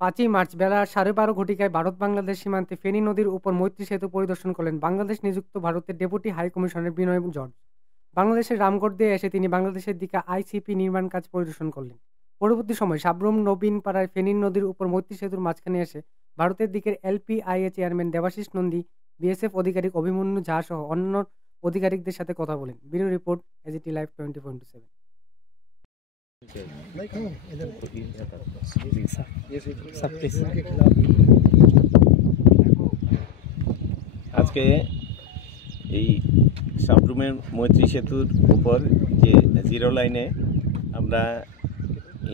5ই March বেলা 12:30 ঘটিকায় ভারত-বাংলাদেশ সীমান্তে ফেনী নদীর উপর মৈত্রী সেতু পরিদর্শন করলেন বাংলাদেশ নিযুক্ত ভারতের ডেপুটি হাই কমিশনার বিনয় জর্জ। বাংলাদেশের রামগড় দিয়ে এসে তিনি বাংলাদেশের দিকে আইসিপি নির্মাণ কাজ পরিদর্শন করলেন। পরবর্তী সময় সাবরুম নবীনপাড়ায় ফেনী নদীর উপর মৈত্রী সেতুর মাঝখানে এসে ভারতের দিকের এলপিআইএ চেয়ারম্যান দেবাশিস নন্দী, বিএসএফ আধিকারিক অভিমন্যু ঝা সহ অন্য আধিকারিকদের সাথে কথা বলেন। Bureau report, AGT live 24/7। আজকে এই সাবরুমের মৈত্রী সেতুর উপর যে জিরো লাইনে আমরা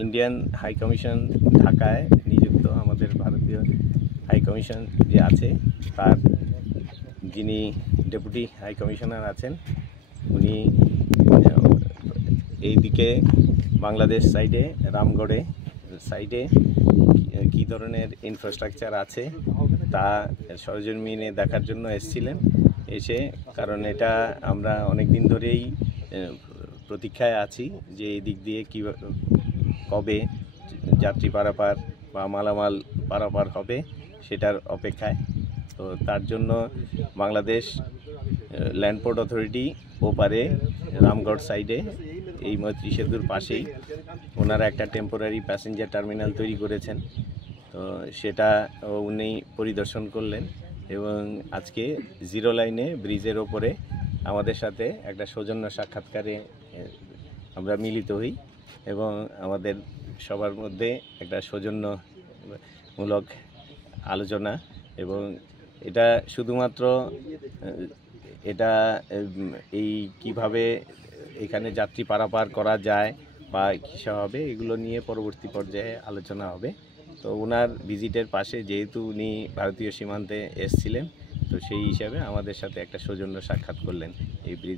ইন্ডিয়ান হাই কমিশন ঢাকায় নিযুক্ত আমাদের ভারতীয় হাই কমিশন যে আছে তার যিনি ডেপুটি হাই কমিশনার আছেন উনি এই দিকে বাংলাদেশ সাইডে রামগড়ে সাইডে কী ধরনের ইনফ্রাস্ট্রাকচার আছে তা সরজমিনে দেখার জন্য এসেছিলেন। এসে কারণ এটা আমরা অনেক দিন ধরেই প্রতীক্ষায় আছি যে এই দিক দিয়ে কী কবে যাত্রী পারাপার বা মালামাল পারাপার হবে সেটার অপেক্ষায়। তো তার জন্য বাংলাদেশ ল্যান্ডপোর্ট অথরিটি ওপারে রামগড় সাইডে এই মৈত্রী সেতুর পাশেই ওনারা একটা টেম্পোরারি প্যাসেঞ্জার টার্মিনাল তৈরি করেছেন। তো সেটা উনি পরিদর্শন করলেন এবং আজকে জিরো লাইনে ব্রিজের ওপরে আমাদের সাথে একটা সৌজন্য সাক্ষাৎকারে আমরা মিলিত হই এবং আমাদের সবার মধ্যে একটা সৌজন্যমূলক আলোচনা এবং এটা শুধুমাত্র এটা এই কিভাবে এখানে যাত্রী পারাপার করা যায় বা কিসা হবে এগুলো নিয়ে পরবর্তী পর্যায়ে আলোচনা হবে। তো ওনার ভিজিটের পাশে যেহেতু উনি ভারতীয় সীমান্তে এসছিলেন তো সেই হিসাবে আমাদের সাথে একটা সৌজন্য সাক্ষাৎ করলেন এই ব্রিজ